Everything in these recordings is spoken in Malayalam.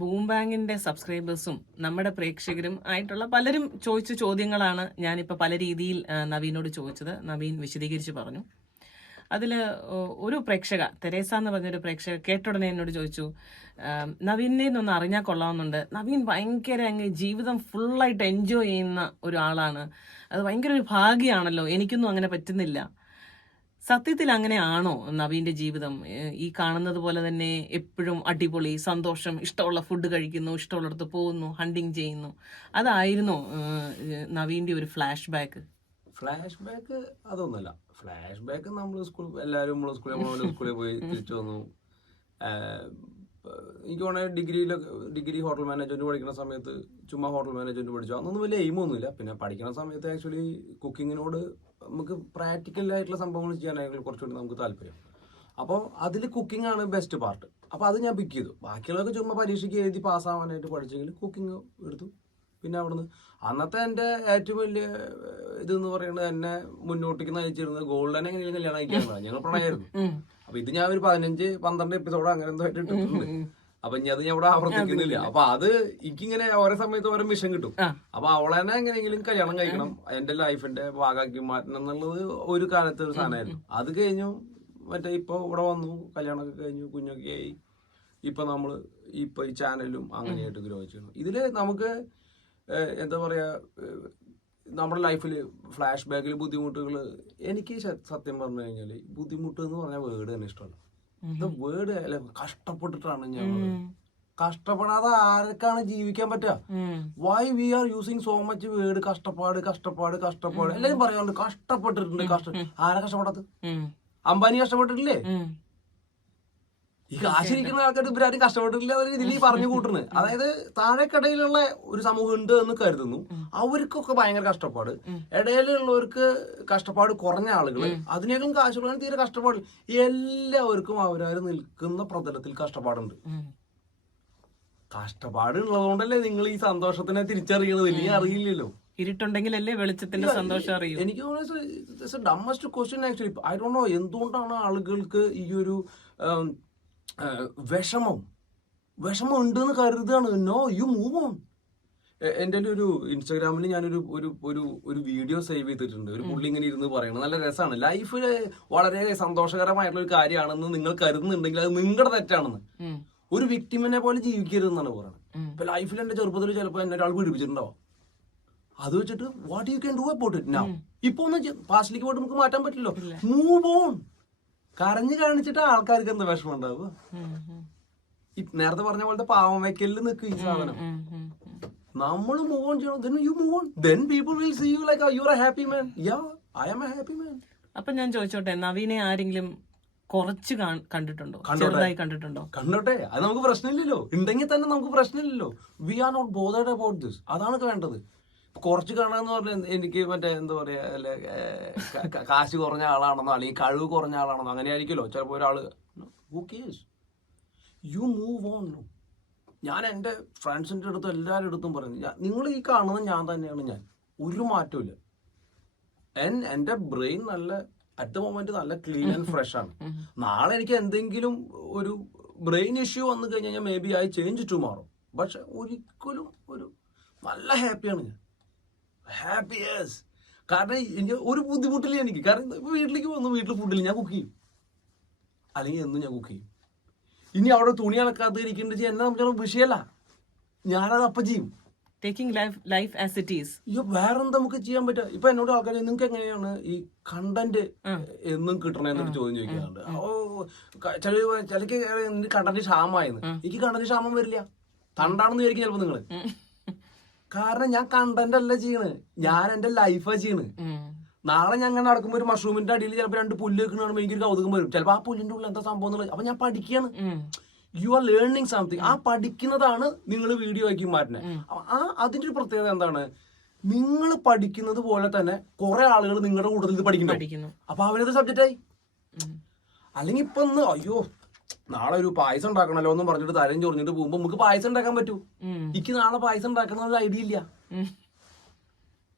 ബൂം ബാങ്കിന്റെ സബ്സ്ക്രൈബേഴ്സും നമ്മുടെ പ്രേക്ഷകരും ആയിട്ടുള്ള പലരും ചോദിച്ച ചോദ്യങ്ങളാണ് ഞാനിപ്പോൾ പല രീതിയിൽ നവീനോട് ചോദിച്ചത്. നവീൻ വിശദീകരിച്ച് പറഞ്ഞു. അതിൽ ഒരു പ്രേക്ഷക തെരേസ എന്ന് പറഞ്ഞൊരു പ്രേക്ഷക കേട്ടുടനെ എന്നോട് ചോദിച്ചു നവീനെ ഒന്ന് അറിഞ്ഞാൽ കൊള്ളാമെന്നുണ്ട് നവീൻ ഭയങ്കര അങ്ങ് ജീവിതം ഫുള്ളായിട്ട് എൻജോയ് ചെയ്യുന്ന ഒരാളാണ്. അത് ഭയങ്കര ഒരു ഭാഗ്യമാണല്ലോ എനിക്കൊന്നും അങ്ങനെ പറ്റുന്നില്ല. സത്യത്തിൽ അങ്ങനെയാണോ നവീന്റെ ജീവിതം? ഈ കാണുന്നത് പോലെ തന്നെ എപ്പോഴും അടിപൊളി സന്തോഷം ഇഷ്ടമുള്ള ഫുഡ് കഴിക്കുന്നു ഇഷ്ടമുള്ളിടത്ത് പോകുന്നു ഹണ്ടിങ് ചെയ്യുന്നു. അതായിരുന്നു നവീന്റെ നവീന്റെ ഒരു ഫ്ലാഷ് ബാക്ക് ഫ്ലാഷ് ബാക്ക് അതൊന്നുമല്ല. ഫ്ലാഷ് ബാക്ക് നമ്മൾ സ്കൂൾ എല്ലാവരും നമ്മൾ സ്കൂളിൽ നമ്മൾ സ്കൂളിൽ പോയി തിരിച്ചു വന്നു. എനിക്ക് വേണമെങ്കിൽ ഡിഗ്രിയിലൊക്കെ ഡിഗ്രി ഹോട്ടൽ മാനേജ്മെന്റ് പഠിക്കുന്ന സമയത്ത് ചുമ്മാ ഹോട്ടൽ മാനേജ്മെന്റ് പഠിച്ചു. അന്നൊന്നും വലിയ എയിമൊന്നുമില്ല പിന്നെ പഠിക്കുന്ന സമയത്ത് ആക്ച്വലി കുക്കിങ്ങിനോട് നമുക്ക് പ്രാക്ടിക്കൽ ആയിട്ടുള്ള സംഭവങ്ങൾ ചെയ്യാനായിട്ട് കുറച്ചുകൂടി നമുക്ക് താല്പര്യം. അപ്പോൾ അതിൽ കുക്കിംഗ് ആണ് ബെസ്റ്റ് പാർട്ട് അപ്പോൾ അത് ഞാൻ പിക്ക് ചെയ്തു. ബാക്കിയുള്ളതൊക്കെ ചുമ്മാ പരീക്ഷയ്ക്ക് എഴുതി പാസ്സാവാനായിട്ട് പഠിച്ചെങ്കിൽ കുക്കിംഗ് എടുത്തു. പിന്നെ അവിടുന്ന് അന്നത്തെ എന്റെ ഏറ്റവും വലിയ ഇതെന്ന് പറയുന്നത് എന്നെ മുന്നോട്ടേക്ക് നയിച്ചിരുന്നത് ഗോൾഡൻ എങ്ങനെയും കല്യാണം കഴിക്കാൻ ഞങ്ങൾ പ്രണയമായിരുന്നു. അപ്പൊ ഇത് ഞാൻ ഒരു പതിനഞ്ച് പന്ത്രണ്ട് എപ്പിസോഡ് അങ്ങനെ എന്തോ ആയിട്ട് ഇട്ടിട്ടുണ്ട്. അപ്പൊ ഇനി അത് ഞാൻ ഇവിടെ ആവർത്തിക്കുന്നില്ല. അപ്പൊ അത് എനിക്കിങ്ങനെ ഓരോ സമയത്ത് ഓരോ മിഷൻ കിട്ടും. അപ്പൊ അവളെ തന്നെ എങ്ങനെയെങ്കിലും കല്യാണം കഴിക്കണം. എന്റെ ലൈഫിന്റെ ഭാഗമാക്കി മാറ്റണം എന്നുള്ളത് ഒരു കാലത്ത് ഒരു സാധനമായിരുന്നു. അത് കഴിഞ്ഞു മറ്റേ ഇപ്പൊ ഇവിടെ വന്നു. കല്യാണമൊക്കെ കഴിഞ്ഞു കുഞ്ഞൊക്കെ ആയി. ഇപ്പൊ നമ്മൾ ഇപ്പൊ ഈ ചാനലും അങ്ങനെയായിട്ട് ഗ്രോ ചെയ്യണം ഇതിൽ നമുക്ക് എന്താ പറയാ നമ്മുടെ ലൈഫിൽ ഫ്ലാഷ് ബാക്കിൽ ബുദ്ധിമുട്ടുകൾ എനിക്ക് സത്യം പറഞ്ഞു കഴിഞ്ഞാൽ ബുദ്ധിമുട്ട് എന്ന് പറഞ്ഞ വേർഡ് തന്നെ ഇഷ്ടമല്ല. ഇത് വേർഡ് അല്ല കഷ്ടപ്പെട്ടിട്ടാണ് ഞങ്ങൾ കഷ്ടപ്പെടാതെ ആർക്കാണ് ജീവിക്കാൻ പറ്റുക? Why we are using so much word കഷ്ടപ്പാട് കഷ്ടപ്പാട് കഷ്ടപ്പാട്? എല്ലാരും പറയാറുണ്ട് കഷ്ടപ്പെട്ടിട്ടുണ്ട് കഷ്ട ആരാ കഷ്ടപ്പെടാത്ത അംബാനി കഷ്ടപ്പെട്ടിട്ടില്ലേ? ഈ കാശിരിക്കുന്ന ആൾക്കാർ ഇവരാരും കഷ്ടപ്പെട്ടില്ല അവർ ഇതിൽ ഈ പറഞ്ഞു കൂട്ടുന്നത്. അതായത് താഴെക്കടയിലുള്ള ഒരു സമൂഹം ഉണ്ട് എന്ന് കരുതുന്നു. അവർക്കൊക്കെ ഭയങ്കര കഷ്ടപ്പാട്. ഇടയിലുള്ളവർക്ക് കഷ്ടപ്പാട് കുറഞ്ഞ ആളുകൾ അതിനേക്കാളും കാശുള്ളവർ തീരെ കഷ്ടപ്പാടില്ല. എല്ലാവർക്കും അവരവർ നിൽക്കുന്ന പ്രതലത്തിൽ കഷ്ടപ്പാടുണ്ട്. കഷ്ടപ്പാട് ഉള്ളതുകൊണ്ടല്ലേ നിങ്ങൾ ഈ സന്തോഷത്തിനെ തിരിച്ചറിയണത് ഇല്ലെങ്കിൽ അറിയില്ലല്ലോ. ഇരുട്ടുണ്ടെങ്കിലല്ലേ വെളിച്ചത്തിന്റെ സന്തോഷം അറിയും. എനിക്ക് dumbest question actually I do know എന്തുകൊണ്ടാണ് ആളുകൾക്ക് ഈ ഒരു വിഷമം വിഷമം. ഉണ്ടെന്ന് കരുതുകയാണ്. നോ യു മൂവ് ഓൺ എന്റെ ഒരു ഇൻസ്റ്റാഗ്രാമിൽ ഞാനൊരു ഒരു ഒരു ഒരു വീഡിയോ സേവ് ചെയ്തിട്ടുണ്ട്. ഒരു പുള്ളി ഇങ്ങനെ ഇരുന്ന് പറയുന്നത് നല്ല രസമാണ് ലൈഫിൽ വളരെ സന്തോഷകരമായിട്ടുള്ള ഒരു കാര്യമാണെന്ന് നിങ്ങൾ കരുതുന്നുണ്ടെങ്കിൽ അത് നിങ്ങളുടെ തെറ്റാണെന്ന്. ഒരു വിക്ടിമിനെ പോലെ ജീവിക്കരുതെന്നാണ് പറയുന്നത്. ഇപ്പൊ ലൈഫിൽ എന്റെ ചെറുപ്പത്തിൽ ചിലപ്പോൾ എന്നെ ഒരാൾ പീഡിപ്പിച്ചിട്ടുണ്ടാവും. അത് വെച്ചിട്ട് what you can do about it now ഇപ്പൊ ഒന്ന് പാസ്റ്റിലേക്ക് പോയിട്ട് നമുക്ക് മാറ്റാൻ പറ്റില്ലോ. മൂവ് ഓൺ കരഞ്ഞു കാണിച്ചിട്ട് ആൾക്കാർക്ക് എന്ത് വിഷമം ഉണ്ടാവുക നേരത്തെ പറഞ്ഞ പോലത്തെ പാവം വയ്ക്കലിൽ നിൽക്കും ഈ സാധനം. നമ്മൾ മൂവ് ഓൺ ചെയ്യണം. Then you move on then people will see you like you are a happy man ya I am a happy man അപ്പൊ ഞാൻ ചോദിച്ചോട്ടെ നവീനെ ആരെങ്കിലും കുറച്ച് കണ്ടിട്ടുണ്ടോ? കണ്ടോട്ടെ. ചെറുതായി കണ്ടിട്ടുണ്ടോ? കണ്ടോട്ടെ. അത് നമുക്ക് പ്രശ്നമില്ലല്ലോ. ഉണ്ടെങ്കിൽ തന്നെ നമുക്ക് പ്രശ്നമില്ലല്ലോ. We are not bothered about this അതാണ് വേണ്ടത്. കുറച്ച് കാണാന്ന് പറഞ്ഞാൽ എനിക്ക് മറ്റേ എന്താ പറയാ കാശ് കുറഞ്ഞ ആളാണെന്നോ അല്ലെങ്കിൽ കഴിവ് കുറഞ്ഞ ആളാണെന്നോ അങ്ങനെ ആയിരിക്കുമല്ലോ. ചിലപ്പോൾ ഒരാൾ യു മൂവ് ഓൺ ഞാൻ എന്റെ ഫ്രണ്ട്സിന്റെ അടുത്തും എല്ലാവരുടെ അടുത്തും പറയുന്നു നിങ്ങൾ ഈ കാണുന്നത് ഞാൻ തന്നെയാണ് ഞാൻ. ഒരു മാറ്റമില്ല എൻ എന്റെ ബ്രെയിൻ നല്ല അറ്റ് ദ മൊമെന്റ് നല്ല ക്ലീൻ ആൻഡ് ഫ്രഷ് ആണ്. നാളെ എനിക്ക് എന്തെങ്കിലും ഒരു ബ്രെയിൻ ഇഷ്യൂ വന്നു കഴിഞ്ഞാൽ maybe I change to മാറും പക്ഷെ ഒരിക്കലും ഒരു നല്ല ഹാപ്പിയാണ് ഞാൻ. ഹാപ്പി യെസ് കാരണം എനിക്ക് ഒരു ബുദ്ധിമുട്ടില്ല എനിക്ക്. കാരണം ഇപ്പൊ വീട്ടിലേക്ക് വന്നു. വീട്ടിൽ ഫുഡില്ല ഞാൻ കുക്ക് ചെയ്യും. അല്ലെങ്കിൽ എന്നും ഞാൻ കുക്ക് ചെയ്യും. ഇനി അവിടെ തുണി അലക്കാത്ത ഇരിക്കേണ്ടത് എന്നെ നമുക്ക് വിഷയമല്ല. ഞാനത് അപ്പം ചെയ്യും. Taking life life as it is അയ്യോ വേറെ നമുക്ക് ചെയ്യാൻ പറ്റുക? ഇപ്പൊ എന്നോട് ആൾക്കാർ നിങ്ങൾക്ക് എങ്ങനെയാണ് ഈ കണ്ടന്റ് എന്നും കിട്ടണേ എന്നൊരു ചോദ്യം ചോദിക്കാറുണ്ട്. ഓ ചില ചിലക്ക് കണ്ടന്റ് ക്ഷാമായെന്ന് എനിക്ക് കണ്ടന്റ് ക്ഷാമം വരില്ല. തണ്ടാണെന്ന് വിചാരിക്കും ചിലപ്പോ നിങ്ങൾ. കാരണം ഞാൻ കണ്ടന്റ് അല്ല ചെയ്യണ് ഞാൻ എന്റെ ലൈഫാ ചെയ്യണ് നാളെ ഞാൻ അങ്ങനെ നടക്കുമ്പോ ഒരു മഷ്റൂമിന്റെ അടിയിൽ ചിലപ്പോ രണ്ട് പുല്ല് വെക്കണ കാണുമ്പോൾ എനിക്കൊരു കൗതുകം വരും. ചിലപ്പോ ആ പുല്ലിന്റെ ഉള്ളിൽ എന്താ സംഭവം എന്നുള്ളത്. അപ്പൊ ഞാൻ പഠിക്കുകയാണ്. യു ആർ ലേണിങ് സംതിങ് ആ പഠിക്കുന്നതാണ് നിങ്ങൾ വീഡിയോ ആക്കി മാറ്റുന്നത് ആ അതിന്റെ ഒരു പ്രത്യേകത എന്താണ്? നിങ്ങൾ പഠിക്കുന്നത് പോലെ തന്നെ കുറെ ആളുകൾ നിങ്ങളുടെ കൂടുതൽ ഇത് പഠിക്കുന്നു. അപ്പൊ അവരത് സബ്ജക്റ്റായി അല്ലെങ്കിൽ ഇപ്പൊ ഒന്ന് അയ്യോ നാളെ ഒരു പായസം ഉണ്ടാക്കണല്ലോ എന്ന് പറഞ്ഞിട്ട് തരം ചൊറിഞ്ഞിട്ട് പോകുമ്പോ നമുക്ക് പായസം ഉണ്ടാക്കാൻ പറ്റൂ. എനിക്ക് നാളെ പായസം ഉണ്ടാക്കണ ഒരു ഐഡിയ ഇല്ല.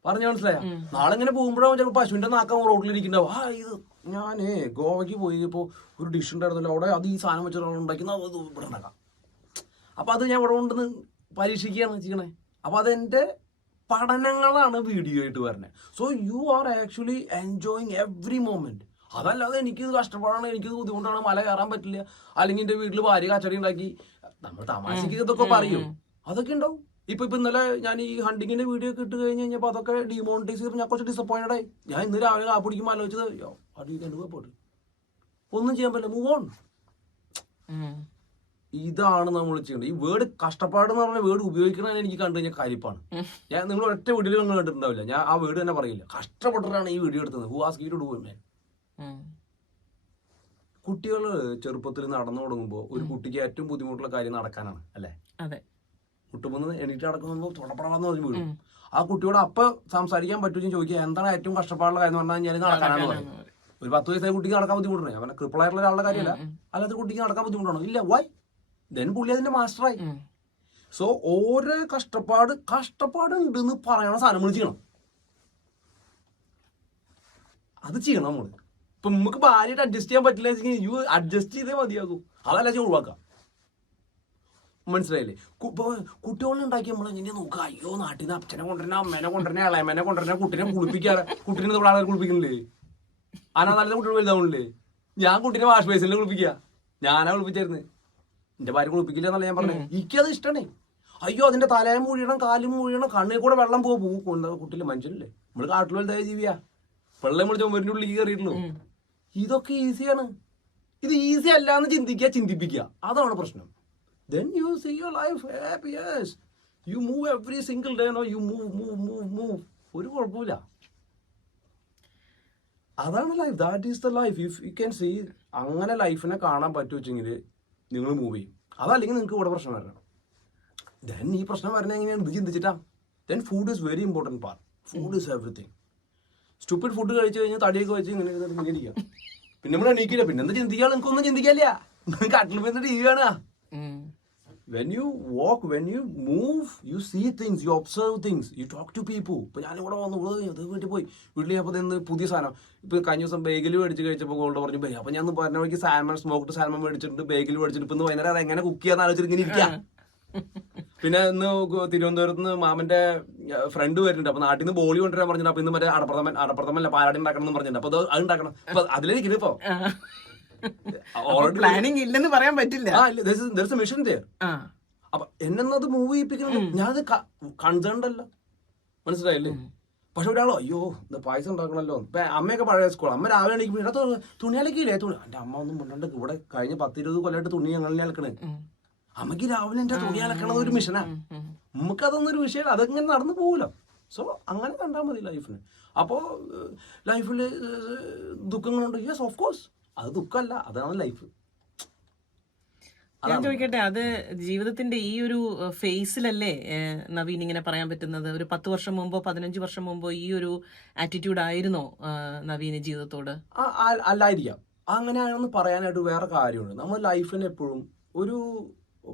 പറഞ്ഞു മനസ്സിലായോ? നാളെ ഇങ്ങനെ പോകുമ്പോഴാണ് ചിലപ്പോൾ പശുവിന്റെ നാക്കം റോഡിലിരിക്കണ്ടാവും ആ ഇത് ഞാനേ ഗോവയ്ക്ക് പോയപ്പോ ഒരു ഡിഷ് ഉണ്ടായിരുന്നല്ലോ. അവിടെ അത് ഈ സാധനം വെച്ച് ഉണ്ടാക്കുന്ന അത് ഇവിടെ ഉണ്ടാക്കാം. അപ്പൊ അത് ഞാൻ ഇവിടെ കൊണ്ടുവന്ന് പരീക്ഷിക്കുകയാണ് ചെയ്യണേ. അപ്പൊ അതെന്റെ പഠനങ്ങളാണ് വീഡിയോ ആയിട്ട് വരുന്നത് so you are actually enjoying every moment അതല്ലാതെ എനിക്ക് ഇത് കഷ്ടപ്പാടാണ് എനിക്ക് ഇത് ബുദ്ധിമുട്ടാണ് മല കയറാൻ പറ്റില്ല അല്ലെങ്കിൽ എന്റെ വീട്ടിൽ ഭാര്യ കച്ചടി ഉണ്ടാക്കി. നമ്മൾ തമാശക്ക് ഇതൊക്കെ പറയും. അതൊക്കെ ഉണ്ടാവും. ഇപ്പൊ ഇപ്പൊ ഇന്നലെ ഞാൻ ഈ ഹണ്ടിങ്ങിന്റെ വീഡിയോ ഒക്കെ ഇട്ട് കഴിഞ്ഞ് കഴിഞ്ഞപ്പോ അതൊക്കെ ഡിമോണിറ്റൈസ് ചെയ്ത് ഞാൻ കുറച്ച് ഡിസപ്പോയിന്റഡ് ആയി. ഞാൻ ഇന്ന് രാവിലെ ആ കുടിക്കുമ്പോൾ ആലോചിച്ചത് യോ അത് കണ്ടു പോട്ട്? ഒന്നും ചെയ്യാൻ പറ്റില്ല മൂവ് ഓൺ ഇതാണ് നമ്മൾ ചെയ്യേണ്ടത്. ഈ വേർഡ് കഷ്ടപ്പാട് എന്ന് പറഞ്ഞ വേർഡ് ഉപയോഗിക്കണ എനിക്ക് കണ്ടു കഴിഞ്ഞാൽ കാര്യപ്പാണ് ഞാൻ നിങ്ങൾ ഒറ്റ വീഡിയോ നിങ്ങൾ കണ്ടിട്ടുണ്ടാവില്ല. ഞാൻ ആ വേർഡ് തന്നെ പറയില്ല. കഷ്ടപ്പെട്ടിട്ടാണ് ഈ വീഡിയോ എടുത്തത്. ഹു ആസ് ഡു മേ ഉം. കുട്ടികൾ ചെറുപ്പത്തിൽ നടന്നു തുടങ്ങുമ്പോൾ ഒരു കുട്ടിക്ക് ഏറ്റവും ബുദ്ധിമുട്ടുള്ള കാര്യം നടക്കാനാണ് അല്ലേ? അതെ. മുട്ടുമ്പോൾ എണീറ്റ് നടക്കുമ്പോൾ തുടപ്പടാന്ന് പറഞ്ഞു വീഴും. ആ കുട്ടിയോട് അപ്പൊ സംസാരിക്കാൻ പറ്റുമെന്ന് ചോദിക്കുക എന്താണ് ഏറ്റവും കഷ്ടപ്പാടുള്ള കാര്യം എന്ന് പറഞ്ഞാൽ ഞാൻ നടക്കാനാണ് പറയും. ഒരു പത്ത് വയസ്സായ കുട്ടിക്ക് നടക്കാൻ ബുദ്ധിമുട്ടുണ്ട്? അവനെ ക്രിപ്പിളായിട്ടുള്ള ഒരാളുടെ കാര്യമല്ല. അല്ലാത്ത കുട്ടിക്ക് നടക്കാൻ ബുദ്ധിമുട്ടാണോ ഇല്ല വൈ? ദെൻ പുള്ളി അതിന്റെ മാസ്റ്ററായി. സോ ഓരോ കഷ്ടപ്പാട് കഷ്ടപ്പാട് ഉണ്ടെന്ന് പറയണ സാധനം നമ്മൾ ചെയ്യണം. അത് ചെയ്യണം നമ്മൾ. ഇപ്പൊ നമുക്ക് ഭാര്യയായിട്ട് അഡ്ജസ്റ്റ് ചെയ്യാൻ പറ്റില്ല യു അഡ്ജസ്റ്റ് ചെയ്തേ മതിയാകൂ. അതല്ല ഞാൻ ഒഴിവാക്കാം. മനസ്സിലായില്ലേ? ഇപ്പൊ കുട്ടികളെ ഉണ്ടാക്കി നമ്മൾ എങ്ങനെയാ നോക്കുക അയ്യോ നാട്ടിൽ നിന്ന് അച്ഛനെ കൊണ്ടുവരണ അമ്മേനെ കൊണ്ടുവരണ ഇളയമ്മേനെ കൊണ്ടുവരണ കുട്ടിനെ കുളിപ്പിക്കാറ്. കുട്ടീനെ ഇവിടെ ആൾക്കാർ ആനാ അനാഥാലത്തെ കുട്ടികൾ വലുതാവണില്ലേ? ഞാൻ കുട്ടീനെ വാഷ് ബേസിനിൽ കുളിപ്പിക്കുക ഞാനാ കുളിപ്പിച്ചായിരുന്നു. എന്റെ ഭാര്യ കുളിപ്പിക്കില്ല എന്നല്ല ഞാൻ പറഞ്ഞത് എനിക്കത് ഇഷ്ടമാണേ അയ്യോ അതിന്റെ തലയും മുഴിയണം കാലും മുഴിയണം കണ്ണിൽ കൂടെ വെള്ളം പോകും കുട്ടിയില്ല? മനുഷ്യനല്ലേ? നമ്മൾ കാട്ടിൽ വലുതായ ജീവിയാ. വെള്ളം നമ്മൾ ചുമരിന്റെ ഉള്ളിലേക്ക് കയറിയിട്ടുള്ളൂ. ഇതൊക്കെ ഈസിയാണ് ഇത് ഈസി അല്ല എന്ന് ചിന്തിക്കുക ചിന്തിപ്പിക്കുക. അതാണ് പ്രശ്നം. Then you see your life happy yes you move every single day no you move move move move ഒരു കുഴപ്പമില്ല അതാണ് life that is the life if you can see അങ്ങനെ ലൈഫിനെ കാണാൻ പറ്റുവെച്ചെങ്കിൽ നിങ്ങൾ മൂവ് ചെയ്യും. അതല്ലെങ്കിൽ നിങ്ങൾക്ക് ഇവിടെ പ്രശ്നം വരണം. ദെൻ ഈ പ്രശ്നം വരണ എങ്ങനെയാണ് ഇത് ചിന്തിച്ചിട്ടാ. Then food is very important part food is everything stupid food കഴിച്ചു കഴിഞ്ഞാൽ തടിയൊക്കെ വെച്ച് ഇങ്ങനെ ഇങ്ങനെ ഇരിക്കാം പിന്നെ നമ്മൾ എണീക്കില്ല. പിന്നെ എന്താ ചിന്തിക്കാൻ നിനക്കൊന്നും ചിന്തിക്കാല്ല കട്ടിൽ പോയിട്ട് ടി വി കാണുക ഉം. When you walk when you move you see things you observe things you talk to people ഇപ്പൊ ഞാൻ ഇവിടെ വന്നു. ഇവിടെ ഇത് വീട്ടിൽ പോയി. വീട്ടിൽ അപ്പോൾ ഇന്ന് പുതിയ സാധനം. ഇപ്പൊ കഴിഞ്ഞ ദിവസം ബേഗിൽ മേടിച്ച് കഴിച്ചപ്പോൾ ഗോൾഡ് പറഞ്ഞു പോയി അപ്പൊ ഞാൻ പറഞ്ഞ വഴിക്ക് സാൽമൺ സ്മോക്ക് സാൽമൺ മേടിച്ചിട്ടുണ്ട്. ബേഗിൽ മേടിച്ചിട്ട് ഇപ്പൊ വൈകുന്നേരം അത് എങ്ങനെ കുക്ക് ചെയ്യാന്ന് ആലോചിച്ചിട്ട് ഇങ്ങനെ ഇരിക്കാം പിന്നെ ഇന്ന് തിരുവനന്തപുരത്ത് നിന്ന് മാമന്റെ ഫ്രണ്ട് വരുന്നുണ്ട്. അപ്പൊ നാട്ടിൽ നിന്ന് ബോളി കൊണ്ടുവരാൻ പറഞ്ഞിട്ട് അപ്പൊ ഇന്ന് മറ്റേ അടപ്രഥമൻ അടപ്രഥമല്ല പാലാടി ഉണ്ടാക്കണം എന്ന് പറഞ്ഞിട്ടുണ്ട്. അപ്പൊ അത് ഉണ്ടാക്കണം. അപ്പൊ അതിലേക്ക് ഇപ്പൊ. പ്ലാനിങ് ഇല്ലെന്ന് പറയാൻ പറ്റില്ല. മിഷൻ അപ്പൊ എന്നത് മൂവ് ചെയ്യിപ്പിക്കുന്നത്? ഞാനത് കൺസേൺഡ് അല്ല. മനസ്സിലായില്ലേ? പക്ഷെ ഒരാളോ അയ്യോ ഇത് പായസം ഉണ്ടാക്കണല്ലോ. ഇപ്പൊ അമ്മയൊക്കെ പഴയ സ്കൂൾ അമ്മ രാവിലെ എണീക്കുമ്പോൾ തുണിയാലേക്കില്ലേ തുണി എന്റെ അമ്മ ഒന്നും മുണ്ടണ്ട് ഇവിടെ കഴിഞ്ഞ പത്തിരുപത് കൊല്ലമായിട്ട് തുണി ഞങ്ങളിൽ അലക്കണേ. ഉം. അമ്മയ്ക്ക് രാവിലെ എന്റെ തുണി അലക്കണത് ഒരു മിഷനാ. നമുക്ക് അതൊന്നും ഒരു വിഷയമല്ല അതങ്ങനെ നടന്നു പോകില്ല സോ അങ്ങനെ കണ്ടാൽ മതി ലൈഫിന്. അപ്പോ ലൈഫിൽ ദുഃഖങ്ങളുണ്ട്. യെസ് ഓഫ് കോഴ്സ് അത് ദുഃഖമല്ല അതാണ് ലൈഫ്. ഞാൻ ചോദിക്കട്ടെ അത് ജീവിതത്തിന്റെ ഈ ഒരു ഫേസിലല്ലേ നവീൻ ഇങ്ങനെ പറയാൻ പറ്റുന്നത്? ഒരു പത്ത് വർഷം മുമ്പോ പതിനഞ്ച് വർഷം മുമ്പോ ഈ ഒരു ആറ്റിറ്റ്യൂഡ് ആയിരുന്നോ നവീന് ജീവിതത്തോട്? അല്ലായിരിക്കാം. അങ്ങനെയാണെന്ന് പറയാനായിട്ട് വേറെ കാര്യമുണ്ട്. നമ്മൾ ലൈഫിന് എപ്പോഴും ഒരു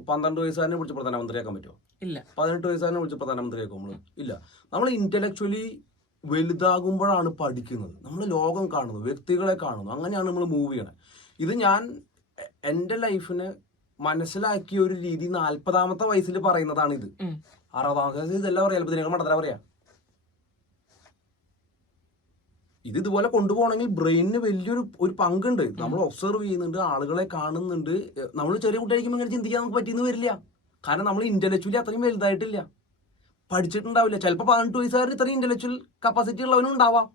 പന്ത്രണ്ട് വയസ്സുകാരനെ വിളിച്ച് പ്രധാനമന്ത്രിയാക്കാൻ പറ്റുമോ ഇല്ല. പതിനെട്ട് വയസ്സുകാരനെ വിളിച്ച് പ്രധാനമന്ത്രിയാക്കും നമ്മൾ ഇല്ല. നമ്മൾ ഇന്റലക്ച്വലി വലുതാകുമ്പോഴാണ് പഠിക്കുന്നത്. നമ്മൾ ലോകം കാണുന്നത് വ്യക്തികളെ കാണുന്നു അങ്ങനെയാണ് നമ്മൾ മൂവ് ചെയ്യണത് ഇത് ഞാൻ എന്റെ ലൈഫിനെ മനസ്സിലാക്കിയ ഒരു രീതി നാൽപ്പതാമത്തെ വയസ്സിൽ പറയുന്നതാണ് ഇത്. അറുപതാമത്തെ വയസ്സിൽ ഇതെല്ലാം പറയാം. ചിലപ്പോൾ മടത്തര പറയാം. ഇത് ഇതുപോലെ കൊണ്ടുപോകണമെങ്കിൽ ബ്രെയിനിന് വലിയൊരു ഒരു പങ്കുണ്ട്. നമ്മൾ ഒബ്സർവ് ചെയ്യുന്നുണ്ട് ആളുകളെ കാണുന്നുണ്ട്. നമ്മൾ ചെറിയ കുട്ടിയായിരിക്കുമ്പോൾ ഇങ്ങനെ ചിന്തിക്കാൻ നമുക്ക് പറ്റിയെന്ന് വരില്ല. കാരണം നമ്മൾ ഇന്റലക്ച്വലി അത്രയും വലുതായിട്ടില്ല. പഠിച്ചിട്ടുണ്ടാവില്ല. ചിലപ്പോൾ പതിനെട്ട് വയസ്സുകാരൻ ഇത്രയും ഇന്റലക്ച്വൽ കപ്പാസിറ്റി ഉള്ളവനും ഉണ്ടാവാം.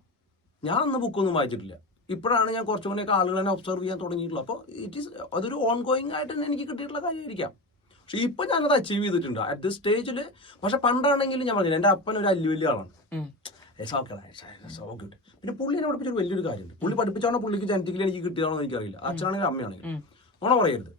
ഞാൻ അന്ന് ബുക്കൊന്നും വായിച്ചിട്ടില്ല. ഇപ്പോഴാണ് ഞാൻ കുറച്ചും കൂടെയൊക്കെ ആളുകളെ ഒബ്സർവ് ചെയ്യാൻ തുടങ്ങിയിട്ടുള്ളത്. അപ്പോൾ ഇറ്റ് ഈസ് അതൊരു ഓൺ ഗോയിങ് ആയിട്ട് തന്നെ എനിക്ക് കിട്ടിയിട്ടുള്ള കാര്യമായിരിക്കാം. പക്ഷെ ഇപ്പൊ ഞാനത് അച്ചീവ് ചെയ്തിട്ടുണ്ട്. അറ്റ് ദ സ്റ്റേജിൽ പക്ഷെ പണ്ടാണെങ്കിൽ ഞാൻ പറഞ്ഞില്ല എന്റെ അപ്പൻ ഒരു അല്ലു വലിയ ആളാണ്. ഉം. It's so good. പിന്നെ പുള്ളിനെ പഠിപ്പിച്ചൊരു വലിയൊരു കാര്യമുണ്ട്. പുള്ളി പഠിപ്പിച്ചാണോ പുള്ളിക്ക് ജനറ്റിക്കലി എനിക്ക് കിട്ടിയതാണോ എനിക്കറിയില്ല. അച്ഛനാണെങ്കിൽ അമ്മയാണെങ്കിൽ നോണ പറയരുത്.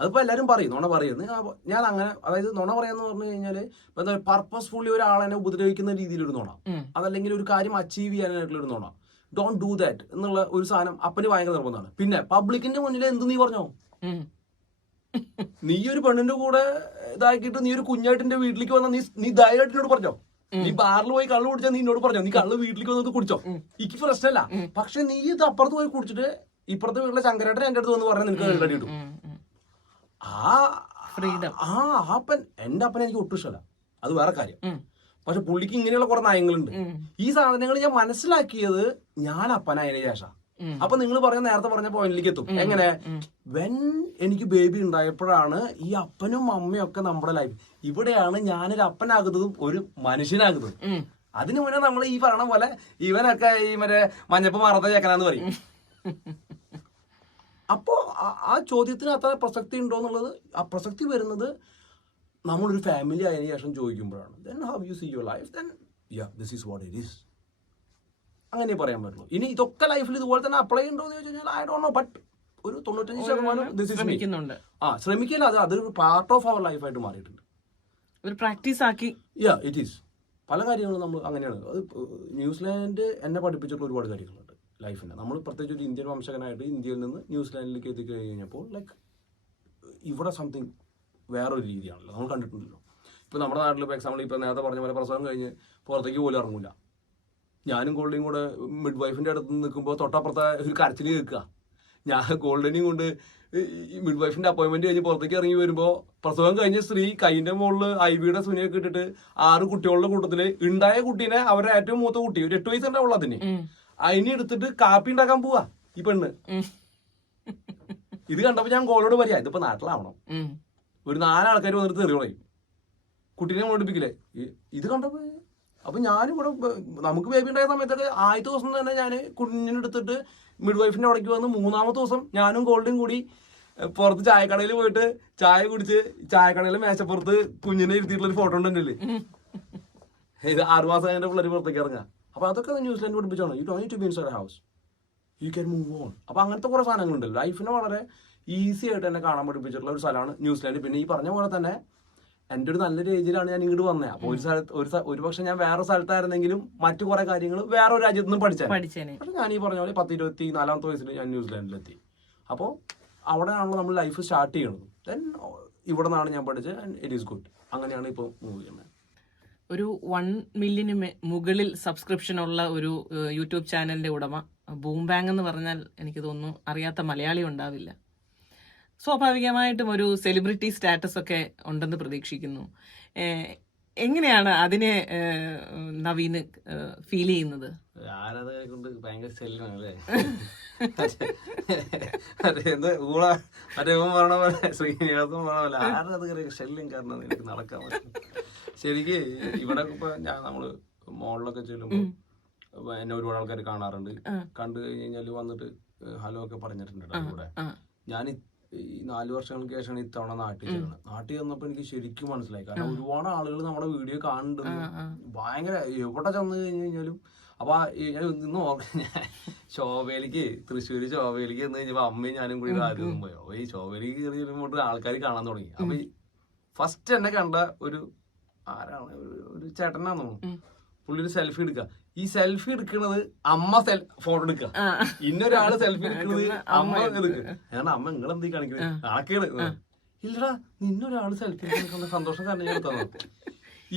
അതിപ്പോ എല്ലാരും പറയും നോണ പറയരുത്. ഞാൻ- അങ്ങനെ അതായത് നോണ പറയാന്ന് പറഞ്ഞു കഴിഞ്ഞാൽ ഇപ്പൊ എന്താ പർപ്പസ്ഫുള്ളി ഒരാളെന്നെ ഉപദ്രവിക്കുന്ന രീതിയിലൊരു നുണ. അതല്ലെങ്കിൽ ഒരു കാര്യം അച്ചീവ് ചെയ്യാനായിട്ടുള്ള ഒരു നോണ. ഡോണ്ട് ഡു ദാറ്റ് എന്നുള്ള ഒരു സാധനം അപ്പന് ഭയങ്കര നിർബന്ധമാണ്. പിന്നെ പബ്ലിക്കിന്റെ മുന്നിൽ എന്ത് നീ പറഞ്ഞോ? നീ ഒരു പെണ്ണിന്റെ കൂടെ ഇതാക്കിയിട്ട് നീ ഒരു കുഞ്ഞായിട്ടിന്റെ വീട്ടിലേക്ക് വന്ന നീ നീ ധൈര്യമായിട്ടിനോട് പറഞ്ഞോ? നീ ബാറിൽ പോയി കള്ളു കുടിച്ചാൽ നീ എന്നോട് പറഞ്ഞോ നീ കള്ള് വീട്ടിലേക്ക് വന്നത് കുടിച്ചോ എനിക്ക് പ്രശ്നമല്ല പക്ഷെ നീ ഇത് അപ്പുറത്ത് പോയി കുടിച്ചിട്ട് ഇപ്പുറത്തെ വീട്ടിലെ ശങ്കരേട്ടൻ എന്റെ അടുത്ത് വന്ന് പറഞ്ഞാൽ നിനക്ക് കള്ളടി. ഉം. ആ ഫ്രീഡം ആ അപ്പൻ എന്റെ അപ്പൻ എനിക്ക് ഒട്ടും ഇഷ്ടമല്ല അത് വേറെ കാര്യം. പക്ഷെ പുള്ളിക്ക് ഇങ്ങനെയുള്ള കുറെ നയങ്ങളുണ്ട്. ഈ സാധനങ്ങൾ ഞാൻ മനസ്സിലാക്കിയത് ഞാൻ അപ്പനായതിനു ശേഷം. അപ്പൊ നിങ്ങൾ പറഞ്ഞ നേരത്തെ പറഞ്ഞ പോയിന്റിലേക്ക് എത്തും എങ്ങനെ. വെൻ എനിക്ക് ബേബി ഉണ്ടായപ്പോഴാണ് ഈ അപ്പനും അമ്മയും ഒക്കെ നമ്മുടെ ലൈഫ് ഇവിടെയാണ് ഞാനൊരു അപ്പനാകുന്നതും ഒരു മനുഷ്യനാകുന്നതും. അതിനു മുന്നേ നമ്മൾ ഈ പറഞ്ഞ പോലെ ഇവനൊക്കെ ഈ മറ്റേ മഞ്ഞപ്പ് മറന്ന ചേക്കനാന്ന് പറയും. അപ്പോ ആ- ആ ചോദ്യത്തിന് അത്ര പ്രസക്തി ഉണ്ടോ എന്നുള്ളത്? ആ പ്രസക്തി വരുന്നത് നമ്മളൊരു ഫാമിലി ആയതിനു ശേഷം ചോദിക്കുമ്പോഴാണ്. Then how you see your life then yeah this is what it is അങ്ങനെ പറയാൻ പറ്റുള്ളൂ. ഇനി ഇതൊക്കെ ലൈഫിൽ ഇതുപോലെ തന്നെ അപ്ലൈ ഉണ്ടോ എന്ന് ചോദിച്ചു കഴിഞ്ഞാൽ ഐ ഡോണ്ട് നോ ബട്ട് ഒരു തൊണ്ണൂറ്റഞ്ച് ശതമാനം ശ്രമിക്കുന്നുണ്ട്. ആ ശ്രമിക്കില്ല അത് അതൊരു പാർട്ട് ഓഫ് അവർ ലൈഫായിട്ട് മാറിയിട്ടുണ്ട്. ഒരു പ്രാക്ടീസ് ആക്കി. യാ ഇറ്റ് ഈസ് പല കാര്യങ്ങളും നമ്മൾ അങ്ങനെയാണ്. അത് ന്യൂസിലാൻഡ് എന്നെ പഠിപ്പിച്ചിട്ടുള്ള ഒരുപാട് കാര്യങ്ങളുണ്ട് ലൈഫിന് നമ്മൾ പ്രത്യേകിച്ച് ഒരു ഇന്ത്യൻ വംശകനായിട്ട് ഇന്ത്യയിൽ നിന്ന് ന്യൂസിലാൻഡിലേക്ക് എത്തിക്കഴിഞ്ഞപ്പോൾ ലൈക്ക് ഇവിടെ സംതിങ് വേറൊരു രീതിയാണല്ലോ. നമ്മൾ കണ്ടിട്ടുണ്ടല്ലോ. ഇപ്പോൾ നമ്മുടെ നാട്ടിൽ ഇപ്പോൾ എക്സാമ്പിൾ ഇപ്പോൾ നേരത്തെ പറഞ്ഞ പോലെ പ്രസവം കഴിഞ്ഞ് പുറത്തേക്ക് പോലും ഇറങ്ങൂല. ഞാനും ഗോൾഡനും കൂടെ മിഡ് വൈഫിന്റെ അടുത്ത് നിൽക്കുമ്പോൾ തൊട്ടപ്പുറത്തെ ഒരു കരച്ചിൽ കേൾക്കുക. ഞാൻ ഗോൾഡനെയും കൊണ്ട് മിഡ് വൈഫിന്റെ അപ്പോയിന്റ്മെന്റ് കഴിഞ്ഞ് പുറത്തേക്ക് ഇറങ്ങി വരുമ്പോൾ പ്രസവം കഴിഞ്ഞ സ്ത്രീ കൈന്റെ മുകളിൽ ഐ വിയുടെ സുനിയൊക്കെ ഇട്ടിട്ട് ആറ് കുട്ടികളുടെ കൂട്ടത്തിൽ ഉണ്ടായ കുട്ടീനെ അവരുടെ ഏറ്റവും മൂത്ത കുട്ടി ഒരു എട്ട് വയസ്സുണ്ടാവുള്ള അതിന്. അതിനെ എടുത്തിട്ട് കാപ്പി ഉണ്ടാക്കാൻ പോവാ ഈ പെണ്ണ്. ഇത് കണ്ടപ്പോ ഞാൻ ഗോളോട് പറയാ ഇതിപ്പോ നാട്ടിലാവണം. ഒരു നാലാൾക്കാർ വന്നിട്ട് തെറി പറയും. കുട്ടീനെ മോടിപ്പിക്കില്ലേ ഇത് കണ്ടപ്പോ അപ്പൊ ഞാനും ഇവിടെ നമുക്ക് ബേബി ഉണ്ടായ സമയത്തൊക്കെ ആദ്യത്തെ ദിവസം തന്നെ ഞാൻ കുഞ്ഞിനെടുത്തിട്ട് മിഡ് വൈഫിന്റെ അവിടേക്ക് വന്ന് മൂന്നാമത്തെ ദിവസം ഞാനും ഗോൾഡും കൂടി പുറത്ത് ചായക്കടയിൽ പോയിട്ട് ചായ കുടിച്ച് ചായക്കടയിൽ മേശപ്പുറത്ത് കുഞ്ഞിനെ ഇരുത്തിയിട്ടുള്ള ഒരു ഫോട്ടോ ഉണ്ടല്ലേ ഇത് ആറുമാസം കഴിഞ്ഞ പിള്ളേർ പുറത്തേക്ക് ഇറങ്ങാം അപ്പൊ അതൊക്കെ New Zealand പഠിപ്പിച്ചാണ്. You don't to be inside house you can move on അപ്പൊ അങ്ങനത്തെ കുറെ സാധനങ്ങളുണ്ട്. ലൈഫിനെ വളരെ ഈസി ആയിട്ട് തന്നെ കാണാൻ പഠിപ്പിച്ചിട്ടുള്ള ഒരു സ്ഥലമാണ് ന്യൂസിലാൻഡ്. പിന്നെ ഈ പറഞ്ഞ പോലെ തന്നെ എന്റെ ഒരു നല്ലൊരു ഏജിലാണ് ഞാൻ ഇങ്ങോട്ട് വന്നത് അപ്പൊ ഒരു സ്ഥലത്ത് ഒരു ഒരു പക്ഷെ ഞാൻ വേറെ സ്ഥലത്തായിരുന്നെങ്കിലും മറ്റു കുറെ കാര്യങ്ങൾ വേറെ ഒരു രാജ്യത്ത് നിന്നും പഠിച്ചത് പക്ഷെ ഞാൻ ഈ പറഞ്ഞ പോലെ പത്ത് ഇരുപത്തി നാലാമത്തെ വയസ്സിൽ ഞാൻ ന്യൂസിലാൻഡിലെത്തി. അപ്പോൾ അവിടെയാണല്ലോ നമ്മൾ ലൈഫ് സ്റ്റാർട്ട് ചെയ്യണത്. ദെൻ ഇവിടെ നിന്നാണ് ഞാൻ പഠിച്ചത്. ഇറ്റ് ഈസ് ഗുഡ് അങ്ങനെയാണ് ഇപ്പോൾ മൂവ് ചെയ്യുന്നത്. ഒരു വൺ മില്യന് മുകളിൽ സബ്സ്ക്രിപ്ഷൻ ഉള്ള ഒരു യൂട്യൂബ് ചാനലിന്റെ ഉടമ ബൂം ബാങ് എന്ന് പറഞ്ഞാൽ എനിക്ക് തോന്നുന്നു അറിയാത്ത മലയാളി ഉണ്ടാവില്ല. സ്വാഭാവികമായിട്ടും ഒരു സെലിബ്രിറ്റി സ്റ്റാറ്റസ് ഒക്കെ ഉണ്ടെന്ന് പ്രതീക്ഷിക്കുന്നു. എങ്ങനെയാണ് അതിനെ നവീന് ഫീൽ ചെയ്യുന്നത്? ആരാധകരെ കൊണ്ട് ഭയങ്കര സെല്ലാണ് അല്ലേ പറഞ്ഞ പോലെ പറഞ്ഞ പോലെ ആരാധകരെ ശല്യം കാരണം എനിക്ക് നടക്കാൻ പറ്റും. ശരിക്ക് ഇവിടെ ഇപ്പൊ ഞാൻ നമ്മൾ മോളിലൊക്കെ ചെല്ലുമ്പോ എന്നെ ഒരുപാട് ആൾക്കാർ കാണാറുണ്ട്. കണ്ടു കഴിഞ്ഞ് കഴിഞ്ഞാൽ വന്നിട്ട് ഹലോ ഒക്കെ പറഞ്ഞിട്ടുണ്ട് ഇവിടെ. ഞാൻ ഈ നാല് വർഷങ്ങൾക്ക് ശേഷമാണ് ഇത്തവണ നാട്ടിൽ ചെല്ലുന്നത് നാട്ടിൽ ചെന്നപ്പോ എനിക്ക് ശരിക്കും മനസ്സിലായി. കാരണം ഒരുപാട് ആളുകൾ നമ്മുടെ വീഡിയോ കാണുന്നുണ്ട്. ഭയങ്കര എവിടെ ചെന്ന് കഴിഞ്ഞു കഴിഞ്ഞാലും. അപ്പൊ ഞാൻ ഇന്ന് ശോഭയിലേക്ക് തൃശ്ശൂര് ശോഭയിലേക്ക് എന്ന് കഴിഞ്ഞപ്പോ അമ്മയും ഞാനും കൂടി ആദ്യം പോയോ. അപ്പൊ ഈ ശോഭയിലേക്ക് കയറി ചെല്ലുമ്പോൾ ആൾക്കാർ കാണാൻ തുടങ്ങി. അപ്പൊ ഫസ്റ്റ് എന്നെ കണ്ട ഒരു ആരാണ്? ഒരു- ഒരു ചേട്ടനാന്ന് തോന്നുന്നു. പുള്ളി ഒരു സെൽഫി എടുക്കുക ഈ സെൽഫി എടുക്കുന്നത് അമ്മ ഫോട്ടോ എടുക്കുക എടുക്ക. ഇന്നൊരാൾ സെൽഫി എടുക്കുന്നത് അമ്മ എടുക്കുക ഞാൻ അമ്മ നിങ്ങൾ എന്തീ കാണിക്കുന്നത് ആക്കേട് ഇല്ലടാ നിന്നൊരാൾ സെൽഫി എടുക്കുന്ന സന്തോഷം കാരണം ഞാൻ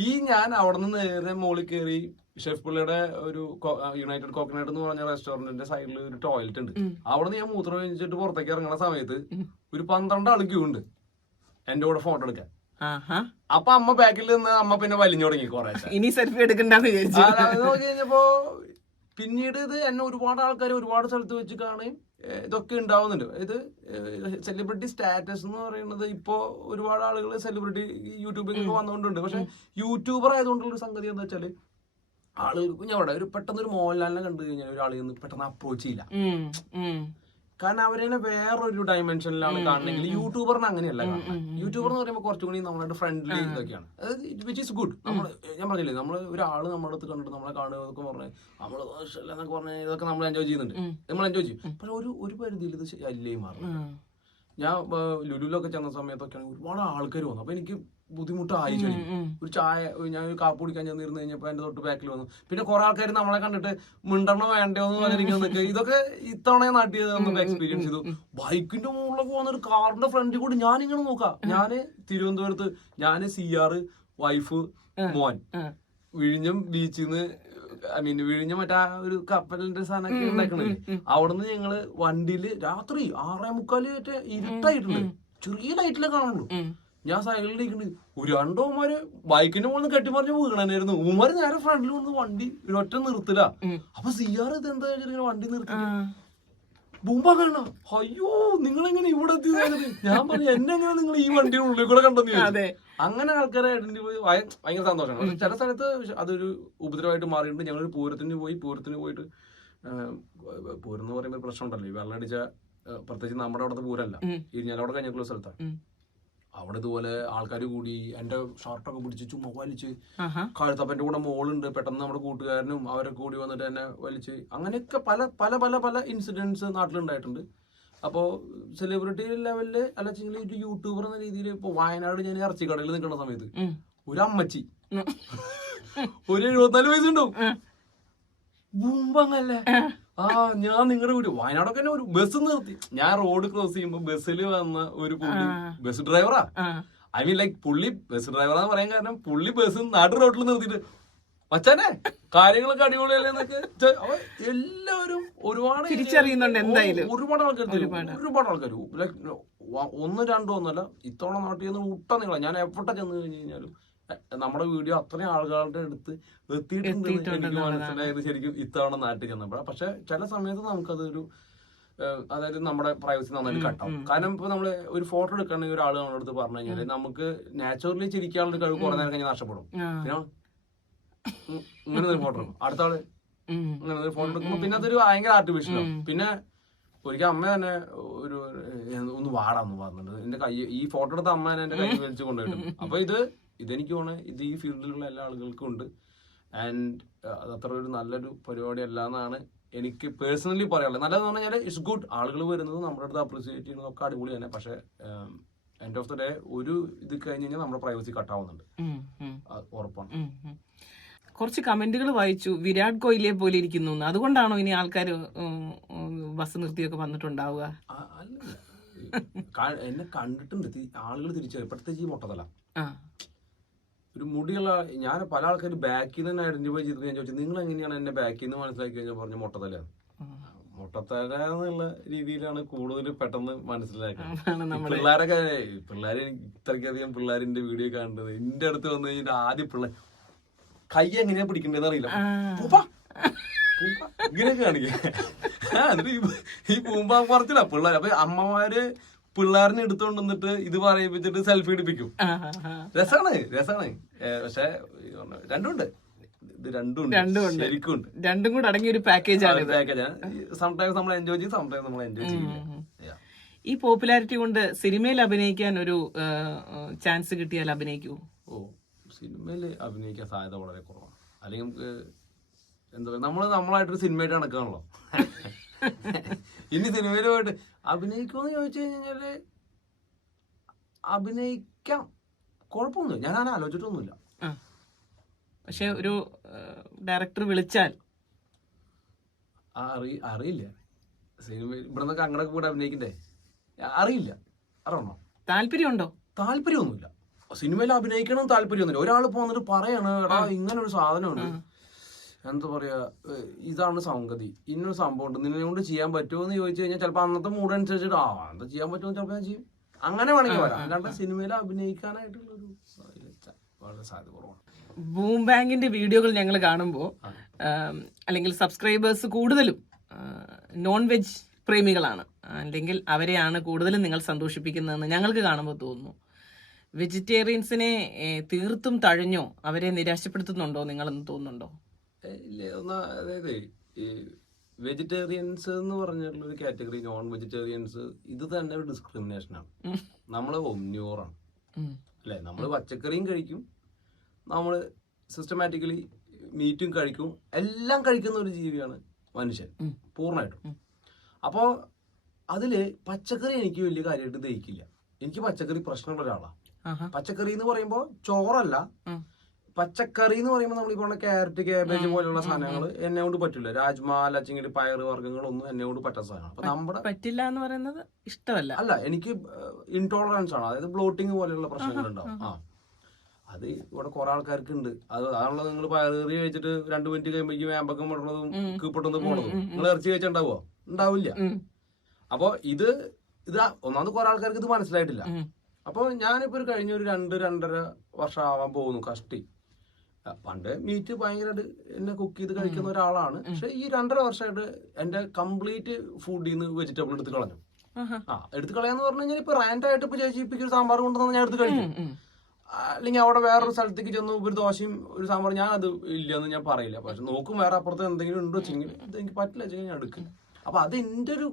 ഈ ഞാൻ അവിടെ നിന്ന് നേരെ മോളിൽ കയറി ഷെഫ് പുള്ളിയുടെ ഒരു യുണൈറ്റഡ് കോക്കനട്ട് എന്ന് പറഞ്ഞ റെസ്റ്റോറന്റിന്റെ സൈഡിൽ ഒരു ടോയ്ലറ്റ് ഉണ്ട്. അവിടെ നിന്ന് ഞാൻ മൂത്രം ഒഴിച്ചിട്ട് പുറത്തേക്ക് ഇറങ്ങുന്ന സമയത്ത് ഒരു പന്ത്രണ്ട് ആൾ ക്യൂ ഉണ്ട്. എന്റെ കൂടെ ഫോട്ടോ എടുക്കാൻ. അപ്പൊ അമ്മ ബാക്കിൽ നിന്ന് അമ്മ പിന്നെ വലിഞ്ഞു തുടങ്ങി കുറെ ഇനി സെൽഫി എടുക്കണ്ടെന്ന് കഴിഞ്ഞപ്പോ പിന്നീട് ഇത് എന്നെ ഒരുപാട് ആൾക്കാർ ഒരുപാട് സ്ഥലത്ത് വെച്ച് കാണുകയും ഇതൊക്കെ ഉണ്ടാവുന്നുണ്ട്. ഇത് സെലിബ്രിറ്റി സ്റ്റാറ്റസ് എന്ന് പറയുന്നത് ഇപ്പോ ഒരുപാട് ആളുകൾ സെലിബ്രിറ്റി യൂട്യൂബിൽ ഒക്കെ വന്നുകൊണ്ടുണ്ട് പക്ഷെ യൂട്യൂബർ ആയതുകൊണ്ടുള്ള ഒരു സംഗതി എന്താ വെച്ചാൽ ആളുകൾക്ക് ഞാൻ അവിടെ ഒരു പെട്ടെന്ന് ഒരു മോഹൻലാലിനെ കണ്ടു കഴിഞ്ഞാൽ ഒരാൾ നിന്ന് പെട്ടെന്ന് അപ്രോച്ച് ചെയ്യില്ല. കാരണം അവരെ വേറൊരു ഡയമെൻഷനിലാണ് കാണണമെങ്കിൽ യൂട്യൂബറിന് അങ്ങനെയല്ല കാണുന്നത്. യൂട്യൂബർ എന്ന് പറയുമ്പോൾ കുറച്ചും കൂടി നമ്മളായിട്ട് ഫ്രണ്ട്ലി ഇതൊക്കെയാണ്. വിച്ച് ഈസ് ഗുഡ് നമ്മൾ ഞാൻ പറഞ്ഞില്ലേ നമ്മൾ ഒരാൾ നമ്മുടെ അടുത്ത് കണ്ടിട്ട് നമ്മളെ കാണുക പറഞ്ഞു നമ്മൾ എന്നൊക്കെ പറഞ്ഞ ഇതൊക്കെ നമ്മൾ എൻജോയ് ചെയ്യുന്നുണ്ട്. നമ്മൾ എൻജോയ് ചെയ്യും. പക്ഷെ ഒരു ഒരു പരിധിയിൽ ഇത് അല്ലേ മാറും ഞാൻ ലുലുലൊക്കെ ചെന്ന സമയത്തൊക്കെ ഒരുപാട് ആൾക്കാർ വന്നു. അപ്പൊ എനിക്ക് ബുദ്ധിമുട്ടായി ശരിക്കും ഉം. ഒരു ചായ ഞാൻ ഒരു കാപ്പ് കുടിക്കാൻ ഞാൻ നിന്ന് കഴിഞ്ഞപ്പോ എന്റെ തൊട്ട് ബാക്കിൽ വന്നു. പിന്നെ കുറെ ആൾക്കാർ നമ്മളെ കണ്ടിട്ട് മിണ്ടണോ വേണ്ടോ എന്ന് പറഞ്ഞിരിക്കുന്നൊക്കെ ഇതൊക്കെ ഇത്തവണ നാട്ടിയത് നാട്ടിൽ എക്സ്പീരിയൻസ് ചെയ്തു. ബൈക്കിന്റെ മുകളിലൊക്കെ ഒരു കാറിന്റെ ഫ്രണ്ടിൽ കൂടി ഞാൻ ഇങ്ങനെ നോക്കാം ഞാൻ തിരുവനന്തപുരത്ത് ഞാൻ സി ആറ് വൈഫ് മോൻ. വിഴിഞ്ഞം ബീച്ചിൽ നിന്ന് ഐ മീൻ വിഴിഞ്ഞ മറ്റേ ഒരു കപ്പലിന്റെ സാധനമൊക്കെ ഉണ്ടാക്കണേ അവിടുന്ന് ഞങ്ങൾ വണ്ടിയിൽ രാത്രി ആറേ മുക്കാൽ മറ്റേ ഇരുട്ടായിട്ടുണ്ട്. ചെറിയ ലൈറ്റിലേ കാണുള്ളൂ. ഞാൻ സൈക്കിളിൽ ഇരിക്കുന്നുണ്ട് ഒരു രണ്ടോമാര് ബൈക്കിന്റെ മുകളിൽ കെട്ടിമറിഞ്ഞ് വീണനായിരുന്നു. ഉമാര് നേരെ ഫ്രണ്ടിൽ വന്ന് വണ്ടി ഒറ്റ നിർത്തില്ല. അപ്പൊ സിയാർ ഇത് എന്താ ഇങ്ങനെ വണ്ടി നിർത്തി. ബൂമ്പ അയ്യോ നിങ്ങൾ എങ്ങനെ ഇവിടെ എത്തിയത്? ഞാൻ പറഞ്ഞു എന്നെ എങ്ങനെ നിങ്ങൾ ഈ വണ്ടിയുടെ ഉള്ളിൽ കൂടെ കണ്ടെന്ന് അങ്ങനെ ആൾക്കാരെ ഐഡന്റിഫൈ ഭയങ്കര സന്തോഷമാണ്. ചില സ്ഥലത്ത് അതൊരു ഉപദ്രവമായിട്ട് മാറിയിട്ടുണ്ട്. ഞങ്ങൾ പൂരത്തിന് പോയി. പൂരത്തിന് പോയിട്ട് പൂരം എന്ന് പറയുമ്പോൾ പ്രശ്നം ഉണ്ടല്ലോ. ഈ വെള്ളം അടിച്ച പ്രത്യേകിച്ച് നമ്മുടെ അവിടുത്തെ പൂരല്ല. ഇരിഞ്ഞാലവിടെ കഴിഞ്ഞിട്ടുള്ള സ്ഥലത്താണ്. അവിടെ ഇതുപോലെ ആൾക്കാർ കൂടി എന്റെ ഷർട്ടൊക്കെ പിടിച്ച് ചുമ്മാ വലിച്ച് കഴുത്തപ്പന്റെ കൂടെ മോളുണ്ട് പെട്ടെന്ന് നമ്മുടെ കൂട്ടുകാരനും അവരെ കൂടി വന്നിട്ട് എന്നെ വലിച്ച് അങ്ങനെയൊക്കെ പല പല പല പല ഇൻസിഡൻസ് നാട്ടിലുണ്ടായിട്ടുണ്ട്. അപ്പോ സെലിബ്രിറ്റി ലെവലിൽ അല്ലെങ്കിൽ ഒരു യൂട്യൂബർ എന്ന രീതിയിൽ ഇപ്പോൾ വയനാട് ഞാൻ ഇറച്ചിക്കടയിൽ നിൽക്കുന്ന സമയത്ത് ഒരു അമ്മച്ചി ഒരു എഴുപത്തിനാല് വയസ്സുണ്ടാവും. ഉം. ബുമ്പങ്ങല്ലേ? ആ ഞാൻ നിങ്ങളുടെ ഒരു വയനാടൊക്കെ തന്നെ ഒരു ബസ് നിർത്തി. ഞാൻ റോഡ് ക്രോസ് ചെയ്യുമ്പോ ബസ്സിൽ വന്ന ഒരു പുള്ളി ബസ് ഡ്രൈവറാ ഐ മീൻ ലൈക്ക് പുള്ളി ബസ് ഡ്രൈവറാന്ന് പറയാൻ കാരണം പുള്ളി ബസ് നാട്ടു റോഡിൽ നിർത്തിയിട്ട് മച്ചാനെ കാര്യങ്ങളൊക്കെ അടിപൊളിയല്ലേ എന്നൊക്കെ? ചെ- അവ എല്ലാവരും ഒരുപാട് തിരിച്ചറിയുന്നുണ്ട് എന്തായാലും. ഒരുപാട് ആൾക്കാർ ഒരുപാട്. ആൾക്കാർ ലൈക്ക് ഒന്നും രണ്ടോ ഒന്നല്ല ഇത്തവണ നാട്ടിൽ നിന്ന് ഉട്ട നിങ്ങളാ. ഞാൻ എവിടെ ചെന്ന് കഴിഞ്ഞു കഴിഞ്ഞാലും നമ്മുടെ വീഡിയോ അത്രയും ആളുകളുടെ അടുത്ത് എത്തിയിട്ടുണ്ട് എനിക്ക്. മനസ്സിലായത് ശരിക്കും ഇത്തവണ നാട്ടിൽ ചെന്നപ്പോഴാണ് പക്ഷെ ചില സമയത്ത് നമുക്കതൊരു അതായത് നമ്മുടെ പ്രൈവസി നന്നായിട്ട് കട്ടാവും കാരണം ഇപ്പൊ നമ്മൾ ഒരു ഫോട്ടോ എടുക്കണമെങ്കിൽ ഒരാൾ നമ്മുടെ അടുത്ത് പറഞ്ഞു കഴിഞ്ഞാൽ നമുക്ക് നാച്ചുറലി ചിരിക്കാനുള്ള കഴിവ് കുറെ നേരം കഴിഞ്ഞാൽ നഷ്ടപ്പെടും. ഇങ്ങനെ ഒരു ഫോട്ടോ അടുത്ത ആൾ അങ്ങനെ ഇങ്ങനെ ഒരു ഫോട്ടോ എടുക്കുമ്പോ പിന്നെ അതൊരു ഭയങ്കര ആർട്ടിഫിഷ്യൽ ഉം. പിന്നെ ഒരിക്കൽ അമ്മ തന്നെ ഒരു ഒന്ന് വാടാന്ന് പറഞ്ഞിട്ടുണ്ട്. എന്റെ കൈ ഈ ഫോട്ടോ എടുത്ത അമ്മ തന്നെ എന്റെ കൈ വലിച്ചു കൊണ്ടുപോയിട്ടുണ്ട്. അപ്പൊ ഇത് ഇതെനിക്ക് തോന്നുന്നത് ഇത് ഈ ഫീൽഡിലുള്ള എല്ലാ ആളുകൾക്കും ഉണ്ട്. ആൻഡ് അത് അത്ര ഒരു നല്ലൊരു പരിപാടി അല്ല എന്നാണ് എനിക്ക് പേഴ്സണലി പറയാനുള്ളത്. നല്ലതെന്ന് പറഞ്ഞാൽ ഇറ്റ്സ് ഗുഡ് ആളുകൾ വരുന്നത് നമ്മുടെ അടുത്ത് അപ്രീസിയേറ്റ് ചെയ്യുന്നതൊക്കെ അടിപൊളി തന്നെ. പക്ഷേ എൻഡ് ഓഫ് ദ ഡേ ഒരു ഇത് കഴിഞ്ഞ് കഴിഞ്ഞാൽ നമ്മുടെ പ്രൈവസി കട്ടാവുന്നുണ്ട്. ഉറപ്പാണ്. കുറച്ച് കമന്റുകൾ വായിച്ചു. വിരാട് കോഹ്ലിയെ പോലെ ഇരിക്കുന്നു. അതുകൊണ്ടാണോ ഇനി ആൾക്കാർ ബസ് നിർത്തിയൊക്കെ വന്നിട്ടുണ്ടാവുക? എന്നെ കണ്ടിട്ടുണ്ട്. ആളുകൾ തിരിച്ചു ഇപ്പോഴത്തേക്ക് ഈ മുട്ടതല ഒരു മുടിയുള്ള ഞാൻ പല ആൾക്കാർ ബാക്കിൽ നിന്ന് തന്നെ ഐഡന്റിഫൈ ചെയ്തിട്ട് ഞാൻ ചോദിച്ചു നിങ്ങൾ എങ്ങനെയാണ് എന്നെ ബാക്കിൽ നിന്ന് മനസ്സിലാക്കി കഴിഞ്ഞാൽ പറഞ്ഞു മുട്ടത്തല. മുട്ടത്തല എന്നുള്ള രീതിയിലാണ് കൂടുതൽ പെട്ടെന്ന് മനസ്സിലാക്കുന്നത് പിള്ളേരൊക്കെ പിള്ളേര് ഇത്രയ്ക്കധികം പിള്ളേരിന്റെ വീഡിയോ കാണുന്നത് എന്റെ അടുത്ത് വന്നു കഴിഞ്ഞാൽ ആദ്യം പിള്ളേർ കൈ എങ്ങനെയാ പിടിക്കേണ്ടതെന്ന് അറിയില്ല. ഇങ്ങനെയൊക്കെ കാണിക്കുക ഈ പൂമ്പാ കുറച്ചില്ല പിള്ളേർ അപ്പൊ അമ്മമാര് പിള്ളേരിനെ എടുത്തോണ്ട് വന്നിട്ട് ഇത് പറയിപ്പിച്ചിട്ട് സെൽഫി എടുപ്പിക്കും. രസാണ് രസാണ്. പക്ഷെ രണ്ടുണ്ട്. ഇത് രണ്ടുമുണ്ട്. ശരിക്കും രണ്ടും കൂടെ അടങ്ങിയ ഒരു പാക്കേജ് ആണ് സംടൈംസ് നമ്മൾ എൻജോയ് ചെയ്യും സംടൈംസ് നമ്മൾ എൻജോയ് ചെയ്യില്ല. ഈ പോപ്പുലാരിറ്റി കൊണ്ട് സിനിമയിൽ അഭിനയിക്കാൻ ഒരു ചാൻസ് കിട്ടിയാൽ അഭിനയിക്കൂ? ഓ സിനിമയിൽ അഭിനയിക്കാൻ സാധ്യത വളരെ കുറവാണ്. അല്ലെങ്കിൽ നമുക്ക് എന്താ പറയുക നമ്മൾ നമ്മളായിട്ടൊരു സിനിമയായിട്ട് നടക്കുകയാണല്ലോ ഇനി സിനിമയിലോട്ട് പോയിട്ട് അഭിനയിക്കുമെന്ന് ചോദിച്ചു കഴിഞ്ഞാൽ അഭിനയിക്കാം. കുഴപ്പമൊന്നുമില്ല. ഞാൻ അങ്ങനെ ആലോചിച്ചിട്ടൊന്നുമില്ല. പക്ഷെ ഒരു ഡയറക്ടർ വിളിച്ചാൽ. അറി അറിയില്ല. സിനിമ ഇവിടെ നിന്നൊക്കെ അങ്ങനെ കൂടെ അഭിനയിക്കണ്ടേ? അറിയില്ല. അറിയണോ? താല്പര്യമുണ്ടോ? താല്പര്യമൊന്നുമില്ല. സിനിമയിൽ അഭിനയിക്കണം താല്പര്യമൊന്നുമില്ല. ഒരാൾ പോന്നിട്ട് പറയാണ് എടാ ഇങ്ങനെ ഒരു സാധനമുണ്ട്. എന്താ പറയുക ഇതാണ് സംഗതി. ഇന്നൊരു സംഭവം ഉണ്ട്. നിന്നെ കൊണ്ട് ചെയ്യാൻ പറ്റുമോ എന്ന് ചോദിച്ചു കഴിഞ്ഞാൽ ചിലപ്പോൾ അന്നത്തെ മൂഡ് അനുസരിച്ചിട്ട് ആ എന്താ ചെയ്യാൻ പറ്റുമോ ചിലപ്പോൾ ഞാൻ ചെയ്യും. അങ്ങനെ വേണമെങ്കിൽ വരാം. അല്ലാണ്ട് സിനിമയിൽ അഭിനയിക്കാനായിട്ടുള്ള ഒരു വളരെ സാധ്യത കുറവാണ്. ബൂം ബാങ്കിന്റെ വീഡിയോകൾ ഞങ്ങൾ കാണുമ്പോൾ അല്ലെങ്കിൽ സബ്സ്ക്രൈബേഴ്സ് കൂടുതലും നോൺ വെജ് പ്രേമികളാണ്. അല്ലെങ്കിൽ അവരെയാണ് കൂടുതലും നിങ്ങൾ സന്തോഷിപ്പിക്കുന്നതെന്ന് ഞങ്ങൾക്ക് കാണുമ്പോൾ തോന്നുന്നു. വെജിറ്റേറിയൻസിനെ തീർത്തും തഴഞ്ഞോ അവരെ നിരാശപ്പെടുത്തുന്നുണ്ടോ നിങ്ങളെന്ന് തോന്നുന്നുണ്ടോ? ഇല്ല ഒന്ന് അതായത് ഈ വെജിറ്റേറിയൻസ് എന്ന് പറഞ്ഞിട്ടുള്ള ഒരു കാറ്റഗറി നോൺ വെജിറ്റേറിയൻസ് ഇത് തന്നെ ഒരു ഡിസ്ക്രിമിനേഷൻ ആണ്. നമ്മൾ ഒമ്ന്യൂറാണ് അല്ലെ? നമ്മൾ പച്ചക്കറിയും കഴിക്കും. നമ്മൾ സിസ്റ്റമാറ്റിക്കലി മീറ്റും കഴിക്കും. എല്ലാം കഴിക്കുന്ന ഒരു ജീവിയാണ് മനുഷ്യൻ. പൂർണമായിട്ടും. അപ്പോ അപ്പോൾ അതിൽ പച്ചക്കറി എനിക്ക് വലിയ കാര്യമായിട്ട് ദഹിക്കില്ല. എനിക്ക് പച്ചക്കറി പ്രശ്നമുള്ള ഒരാളാണ് പച്ചക്കറി എന്ന് പറയുമ്പോൾ ചോറല്ല. പച്ചക്കറി എന്ന് പറയുമ്പോൾ നമ്മൾ ഈ പറഞ്ഞ ക്യാരറ്റ് കാബേജ് പോലുള്ള സാധനങ്ങൾ എന്നെ കൊണ്ട് പറ്റില്ല രാജ്മ അല്ലെങ്കിൽ പയർ വർഗങ്ങളൊന്നും എന്നെ കൊണ്ട് പറ്റാത്ത സാധനമാണ് അപ്പൊ നമ്മുടെ പറ്റില്ല എന്ന് പറയുന്നത് ഇഷ്ടമല്ല. അല്ല എനിക്ക് ഇൻടോളറൻസ് ആണ്. അതായത് ബ്ലോട്ടിങ് പോലെയുള്ള പ്രശ്നങ്ങൾ ഉണ്ടാവും ആ. അത് ഇവിടെ കുറെ ആൾക്കാർക്ക് ഉണ്ട് അത് അതാണല്ലോ നിങ്ങൾ പയറി കഴിച്ചിട്ട് രണ്ടു മിനിറ്റ് കഴിയുമ്പോഴേക്കും വേമ്പക്കം പെട്ടുള്ളതും കീപ്പൊട്ടുന്നത് പോണതും. നിങ്ങൾ ഇറച്ചി കഴിച്ചുണ്ടാവോ ഉണ്ടാവില്ല. അപ്പോ ഇത് ഇത് ഒന്നാമത് കുറെ ആൾക്കാർക്ക് ഇത് മനസ്സിലായിട്ടില്ല. അപ്പൊ അപ്പോൾ ഞാനിപ്പോൾ ഒരു കഴിഞ്ഞ ഒരു രണ്ട് രണ്ടര വർഷം ആവാൻ പോകുന്നു കഷ്ടി. പണ്ട് മീറ്റ് ഭയങ്കരമായിട്ട് എന്നെ കുക്ക് ചെയ്ത് കഴിക്കുന്ന ഒരാളാണ്. പക്ഷെ ഈ രണ്ടര വർഷമായിട്ട് എന്റെ കംപ്ലീറ്റ് ഫുഡിൽ നിന്ന് വെജിറ്റബിൾ എടുത്ത് കളഞ്ഞു. ആ എടുത്ത് കളയാന്ന് പറഞ്ഞു കഴിഞ്ഞാൽ ഇപ്പൊ റാൻഡായിട്ട് ഇപ്പൊ ചേച്ചി ഇപ്പൊ ഒരു സാമ്പാർ കൊണ്ടുവന്ന് ഞാൻ എടുത്ത് കഴിക്കും. അല്ലെങ്കിൽ അവിടെ വേറൊരു സ്ഥലത്തേക്ക് ചെന്ന് ഒരു ദോശയും ഒരു സാമ്പാർ ഞാൻ അത് ഇല്ലെന്ന് ഞാൻ പറയില്ല. പക്ഷെ നോക്കും വേറെ അപ്പുറത്ത് എന്തെങ്കിലും ഉണ്ടോ വെച്ചെങ്കിൽ ഇത് എനിക്ക് പറ്റില്ല വെച്ചെങ്കിൽ ഞാൻ എടുക്കും. അപ്പൊ അത് എന്റെ ഒരു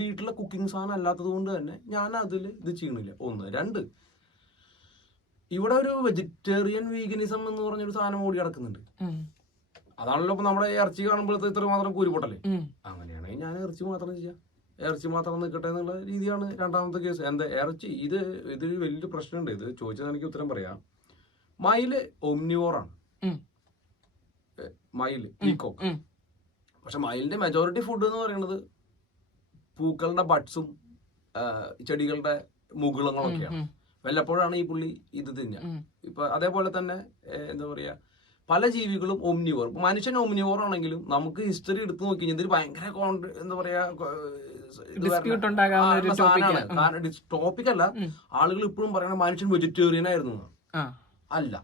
വീട്ടിലെ കുക്കിംഗ് സാധനം അല്ലാത്തത് കൊണ്ട് തന്നെ ഞാൻ അതിൽ ഇത് ചെയ്യണില്ല. ഒന്ന്. രണ്ട്. ഇവിടെ ഒരു വെജിറ്റേറിയൻ വീഗനിസം എന്ന് പറഞ്ഞൊരു സാധനം ഓടി കിടക്കുന്നുണ്ട് അതാണല്ലോ ഇപ്പൊ നമ്മുടെ ഇറച്ചി കാണുമ്പോഴത്തെ ഇത്ര മാത്രം കൂരിപ്പൊട്ടല്ലേ അങ്ങനെയാണെങ്കിൽ ഞാൻ ഇറച്ചി മാത്രം ചെയ്യാം. ഇറച്ചി മാത്രം നിൽക്കട്ടെ എന്നുള്ള രീതിയാണ് രണ്ടാമത്തെ കേസ്. എന്താ ഇറച്ചി? ഇത് ഇതൊരു വലിയ പ്രശ്നമുണ്ട്. ഇത് ചോദിച്ചാൽ എനിക്ക് ഉത്തരം പറയാം. മയിൽ ഒമ്നിവോറാണ് ഉം. മയിൽ പീക്കോക്ക് പക്ഷെ മയിലിന്റെ മെജോറിറ്റി ഫുഡ് എന്ന് പറയുന്നത് പൂക്കളുടെ ബഡ്സും ചെടികളുടെ മുകുളങ്ങളൊക്കെയാണ്. വല്ലപ്പോഴാണ് ഈ പുള്ളി ഇത് തിന്നുക. ഉം. ഇപ്പൊ അതേപോലെ തന്നെ എന്താ പറയാ പല ജീവികളും ഒമ്നിവോർ മനുഷ്യൻ ഒമ്നിവോർ ആണെങ്കിലും നമുക്ക് ഹിസ്റ്ററി എടുത്തു നോക്കി കഴിഞ്ഞാൽ ഇതൊരു ഭയങ്കര എന്താ പറയാ കൊ- ഇത് Dispute വരുന്ന- ഉണ്ടാകാവുന്ന ഒരു ഉള്ള topic സാധനമാണ്. ആണ്. കാരണം ഡിസ്- topic അല്ല. ആളുകൾ ഇപ്പോഴും പറയണ മനുഷ്യൻ വെജിറ്റേറിയൻ ആയിരുന്നു. അല്ല.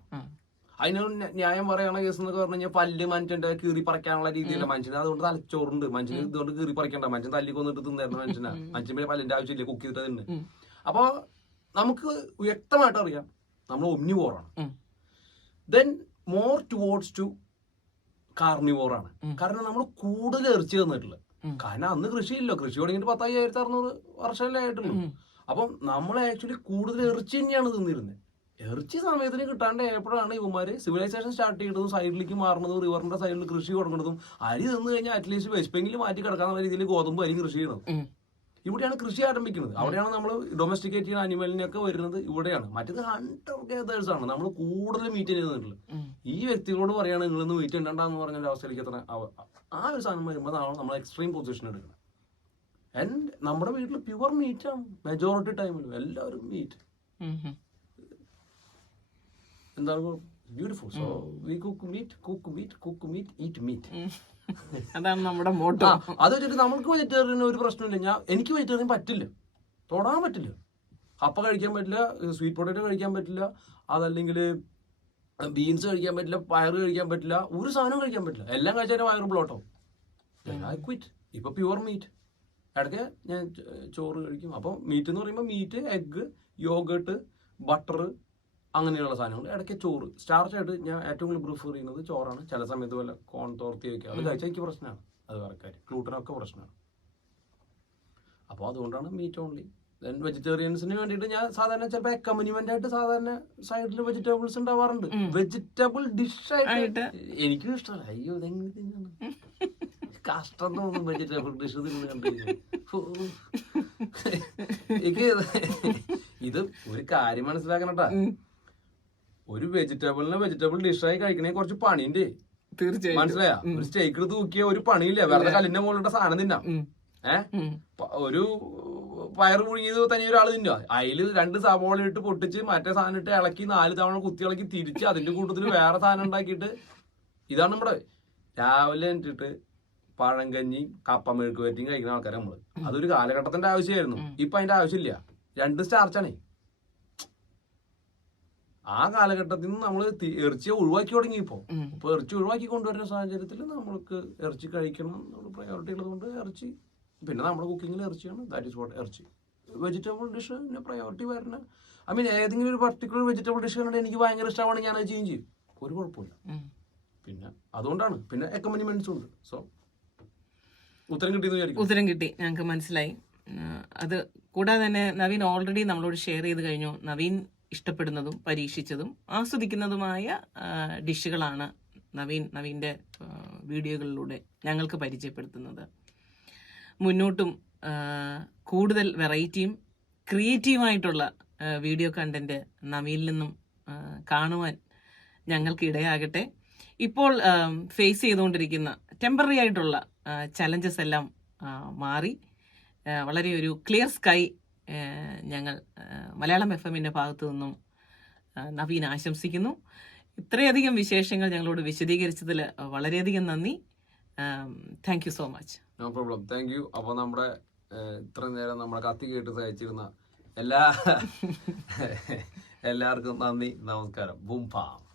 അതിനൊരു അതിന് ന്യായം പറയണ കേസ് എന്നൊക്കെ പറഞ്ഞു കഴിഞ്ഞാൽ പല്ല് മനുഷ്യന്റെ കീറി പറിക്കാനുള്ള രീതിയില്ല മനുഷ്യന്. അതുകൊണ്ട് തലച്ചോറുണ്ട്. മനുഷ്യന് ഇതുകൊണ്ട് കീറി പറിക്കണ്ട. മനുഷ്യൻ തല്ലി കൊന്നിട്ട് തിന്നായിരുന്നു മനുഷ്യനാ മനുഷ്യൻ പിന്നെ പല്ലിന്റെ ആവശ്യമില്ല. കുക്ക് ചെയ്തിട്ട് തിന്നെ. അപ്പൊ നമുക്ക് വ്യക്തമായിട്ട് അറിയാം നമ്മൾ ഒമ്നിവോറാണ്. ദെൻ മോർ ടുവേർഡ്സ് ടു കാർണിവോറാണ്. കാരണം നമ്മൾ കൂടുതൽ ഇറച്ചി തന്നിട്ടില്ല. കാരണം അന്ന് കൃഷിയില്ലോ കൃഷി തുടങ്ങിയിട്ട് പത്തായിരത്തി അറുന്നൂറ് വർഷമല്ലേ ആയിട്ടുള്ളൂ അപ്പം നമ്മൾ ആക്ച്വലി കൂടുതൽ ഇറച്ചി തന്നെയാണ് തിന്നിരുന്നത് ഇറച്ചി സമയത്തിന് കിട്ടാണ്ട് എപ്പോഴാണ് ഇവന്മാര് സിവിലൈസേഷൻ സ്റ്റാർട്ട് ചെയ്തതും സൈഡിലേക്ക് മാറുന്നതും റിവറിന്റെ സൈഡിൽ കൃഷി തുടങ്ങുന്നതും അരി തിന്നു കഴിഞ്ഞാൽ അറ്റ്ലീസ്റ്റ് വെസ്പെങ്കിൽ മാറ്റി കിടക്കാന്നുള്ള രീതിയിൽ ഗോതമ്പ് അരി കൃഷി ചെയ്യണത് ഉം. ഇവിടെയാണ് കൃഷി ആരംഭിക്കുന്നത്. അവിടെയാണ് നമ്മൾ ഡൊമസ്റ്റിക്കേറ്റ് ചെയ്യുന്ന അനിമലിനൊക്കെ വരുന്നത് ഇവിടെയാണ്. മറ്റേത് ഹൺഡ്രഡ് ഗേതേഴ്സ് ആണ്. നമ്മൾ കൂടുതൽ മീറ്റ് ചെയ്തിട്ടുള്ളത്. ഈ വ്യക്തികളോട് പറയാണ് നിങ്ങളൊന്ന് മീറ്റ് ഉണ്ടെന്ന് പറഞ്ഞ ഒരു അവസ്ഥയിലേക്ക് എത്ര ആ ഒരു സാധനം വരുമ്പോഴാണ് നമ്മൾ എക്സ്ട്രീം പൊസിഷൻ എടുക്കുന്നത് ആൻഡ് നമ്മുടെ വീട്ടിൽ പ്യുവർ മീറ്റ് ആണ്. മെജോറിറ്റി ടൈമിലും എല്ലാവരും മീറ്റ്. എന്താണ്? Beautiful so we cook meat cook meat cook meat eat meat. അതാണ് നമ്മുടെ മോട്ടോ അത് വെച്ചിട്ട് നമ്മൾക്ക് വെജിറ്റേറിയൻ ഒരു പ്രശ്നമില്ല. ഞാൻ എനിക്ക് വെജിറ്റേറിയൻ പറ്റില്ല. തൊടാൻ പറ്റില്ല. കപ്പ കഴിക്കാൻ പറ്റില്ല സ്വീറ്റ് പൊട്ടേറ്റോ കഴിക്കാൻ പറ്റില്ല അതല്ലെങ്കിൽ ബീൻസ് കഴിക്കാൻ പറ്റില്ല പയറ് കഴിക്കാൻ പറ്റില്ല ഒരു സാധനം കഴിക്കാൻ പറ്റില്ല. എല്ലാം കഴിച്ചാൽ വയറ് ബ്ലോട്ടോ ഐ ക്വിറ്റ് ഇപ്പൊ പ്യുവർ മീറ്റ് ഇടയ്ക്ക് ഞാൻ ചോറ് കഴിക്കും. അപ്പം മീറ്റ് എന്ന് പറയുമ്പോൾ മീറ്റ് എഗ്ഗ് യോഗട്ട് ബട്ടർ അങ്ങനെയുള്ള സാധനങ്ങൾ ഇടയ്ക്ക് ചോറ്. സ്റ്റാർച്ച് ആയിട്ട് ഞാൻ ഏറ്റവും കൂടുതൽ പ്രിഫർ ചെയ്യുന്നത് ചോറാണ്. ചില സമയത്ത് വല്ല കോൺ തോർത്തി വയ്ക്കുക അത് കഴിച്ചാൽ എനിക്ക് പ്രശ്നമാണ്. അത് വേറെ കാര്യം ഗ്ലൂട്ടനൊക്കെ പ്രശ്നമാണ്. അപ്പോൾ അതുകൊണ്ടാണ് മീറ്റ് ഓൺലി ദെൻ വെജിറ്റേറിയൻസിന് വേണ്ടിയിട്ട് ഞാൻ സാധാരണ ചിലപ്പോൾ അക്കമ്പനിമെന്റ് ആയിട്ട് സാധാരണ സൈഡിൽ വെജിറ്റബിൾസ് ഉണ്ടാവാറുണ്ട്. വെജിറ്റബിൾ ഡിഷ് ആയിട്ട്. എനിക്കും ഇഷ്ടമല്ല. അയ്യോ ഇതെങ്ങനെ തിന്നാണ് കഷ്ടം തോന്നും വെജിറ്റബിൾ ഡിഷ് തിന്നു കണ്ടു. എനിക്ക് ഇത് ഒരു കാര്യം മനസ്സിലാക്കണട്ടാ. ഒരു വെജിറ്റബിളിന് വെജിറ്റബിൾ ഡിഷായി കഴിക്കണേ കുറച്ച് പണിയുണ്ട്. തീർച്ചയായും മനസ്സിലായ? ഒരു സ്റ്റേക്ക് എടുത്ത് തൂക്കിയ ഒരു പണിയില്ല. വെറുതെ കല്ലിന്റെ മുകളിലിട്ട സാധനം തിന്നാം. ഏ? ഏഹ് ഒരു പയർ പുഴുങ്ങിയത് തന്നെ ഒരാൾ തിന്നുക. അതിൽ രണ്ട് സവോള ഇട്ട് പൊട്ടിച്ച് മറ്റേ സാധനം ഇട്ട് ഇളക്കി നാല് തവണ കുത്തി ഇളക്കി തിരിച്ച് അതിന്റെ കൂട്ടത്തിൽ വേറെ സാധനം ഉണ്ടാക്കിയിട്ട് ഇതാണ് നമ്മുടെ രാവിലെ എന്നിട്ട് പഴങ്കഞ്ഞി കപ്പ മെഴുക്ക് പറ്റിയും കഴിക്കുന്ന ആൾക്കാരെ നമ്മൾ. അതൊരു കാലഘട്ടത്തിന്റെ ആവശ്യമായിരുന്നു. ഇപ്പൊ അതിന്റെ ആവശ്യമില്ല. രണ്ട് സ്റ്റാർച്ചാണേ ആ കാലഘട്ടത്തിൽ നിന്ന് നമ്മൾ ഇറച്ചിയെ ഒഴിവാക്കി തുടങ്ങി ഇപ്പോ ഉം. ഇപ്പൊ ഇറച്ചി ഒഴിവാക്കി കൊണ്ടുവരുന്ന സാഹചര്യത്തിൽ നമ്മൾക്ക് ഇറച്ചി കഴിക്കണം എന്നുള്ള പ്രയോറിറ്റി ഉള്ളതുകൊണ്ട് ഇറച്ചി പിന്നെ നമ്മുടെ കുക്കിങ്ങിൽ ഇറച്ചിയാണ്. ദാറ്റ് ഇസ് വാട്ട് ഇറച്ചി. വെജിറ്റബിൾ ഡിഷിന് പ്രയോറിറ്റി വരുന്ന ഐ മീൻ ഏതെങ്കിലും ഒരു പർട്ടിക്കുലർ വെജിറ്റബിൾ ഡിഷ് കണ്ടിട്ട് എനിക്ക് ഭയങ്കര ഇഷ്ടമാണ് ഞാൻ അത് ചെയ്യും ചെയ്യും. ഒരു കുഴപ്പമില്ല പിന്നെ അതുകൊണ്ടാണ് പിന്നെ അക്കമ്പനിമെന്റ്സും ഉണ്ട്. സോ ഉത്തരം കിട്ടി ഉത്തരം കിട്ടി. ഞങ്ങൾക്ക് മനസ്സിലായി. അത് കൂടാതെ തന്നെ നവീൻ ഓൾറെഡി നമ്മളോട് ഷെയർ ചെയ്ത് കഴിഞ്ഞു. നവീൻ ഇഷ്ടപ്പെടുന്നതും പരീക്ഷിച്ചതും ആസ്വദിക്കുന്നതുമായ ഡിഷുകളാണ് നവീൻ നവീന്റെ വീഡിയോകളിലൂടെ ഞങ്ങൾക്ക് പരിചയപ്പെടുത്തുന്നത്. മുന്നോട്ടും കൂടുതൽ വെറൈറ്റിയും ക്രിയേറ്റീവായിട്ടുള്ള വീഡിയോ കണ്ടന്റ് നവീനിൽ നിന്നും കാണുവാൻ ഞങ്ങൾക്ക് ഇടയാകട്ടെ ഇപ്പോൾ ഫേസ് ചെയ്തുകൊണ്ടിരിക്കുന്ന ടെമ്പററി ആയിട്ടുള്ള ചലഞ്ചസ് എല്ലാം മാറി. വളരെ ഒരു ക്ലിയർ സ്കൈ ഞങ്ങൾ മലയാളം എഫ് എമ്മിന്റെ ഭാഗത്തു നിന്നും നവീൻ ആശംസിക്കുന്നു. ഇത്രയധികം വിശേഷങ്ങൾ ഞങ്ങളോട് വിശദീകരിച്ചതിൽ വളരെയധികം നന്ദി. Thank you so much no problem thank you അപ്പോൾ നമ്മുടെ ഇത്ര ഇത്രയും നേരം നമ്മളെ കത്തി കേട്ട് സഹിച്ചിരുന്ന എല്ലാ എല്ലാവർക്കും നന്ദി. നമസ്കാരം. Boom palm